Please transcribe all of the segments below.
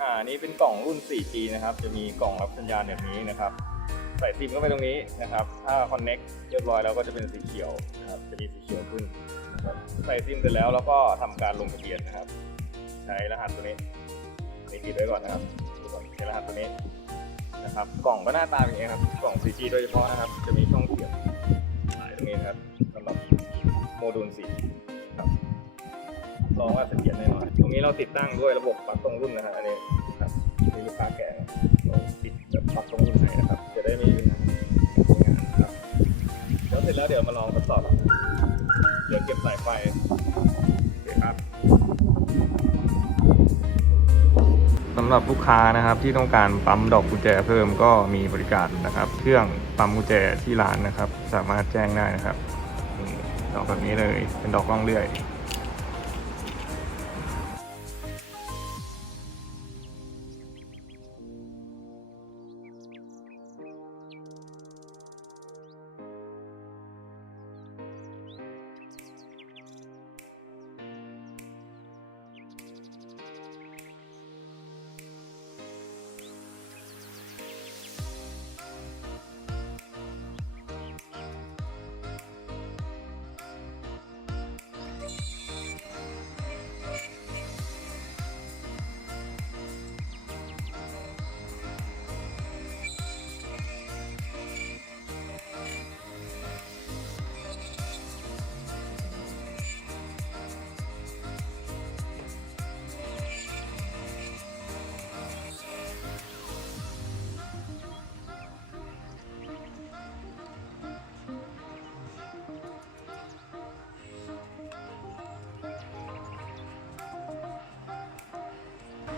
อ่านี้เป็นกล่องรุ่น 4G นะครับ จะมีกล่องรับสัญญาณแบบนี้นะครับ ใส่ซิมเข้าไปตรงนี้นะครับ ถ้า connect เรียบร้อยแล้วก็จะเป็นสีเขียวนะครับ จะมีสีเขียวขึ้นนะครับใส่ซิมเสร็จแล้วแล้วก็ทำการลงทะเบียนนะครับ ใช้รหัสตัวนี้นี่ปิดไว้ก่อนนะครับก่อนใช้รหัสตัวนี้นะครับ กล่องก็หน้าตาเป็นอย่างนี้ครับ กล่อง 4G โดยเฉพาะนะครับ จะมีช่องเสียบสายตรงนี้นะครับสำหรับโมดูล 4G ครับ ลองว่าเสถียรแน่นอน ตรงนี้เราติดตั้งด้วยระบบปลั๊กตรงรุ่นนะครั แล้วเดี๋ยวมาลองทดสอบเดี๋ยวเก็บสายไฟโอเคครับสำหรับลูกค้านะครับที่ต้องการปั๊มดอกกุญแจเพิ่มก็มีบริการนะครับ เครื่องปั๊มกุญแจที่ร้านนะครับ สามารถแจ้งได้นะครับดอกแบบนี้เลยเป็นดอกล่องเลื่อย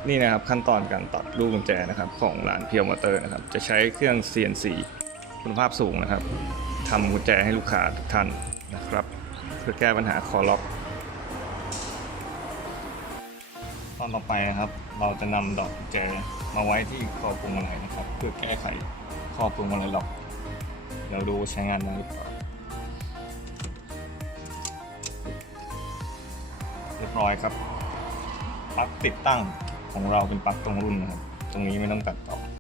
นี่นะครับขั้นตอนการตัดลูกกุญแจนะครับของร้านเพียวมอเตอร์นะครับจะใช้เครื่อง CNC คุณภาพสูงนะครับทำกุญแจให้ลูกค้าทุกท่านนะครับ เพื่อแก้ปัญหาคอล็อก ตอนต่อไปนะครับ เราจะนำดอกกุญแจมาไว้ที่คอพวงมาลัยนะครับ เพื่อแก้ไขคอพวงมาลัยล็อกเดี๋ยวดูใช้งานได้หรือเปล่าเรียบร้อยครับปลั๊กติดตั้ง ของเราเป็นปลั๊กตรงรุ่นนะครับ ตรงนี้ไม่ต้องตัดต่อ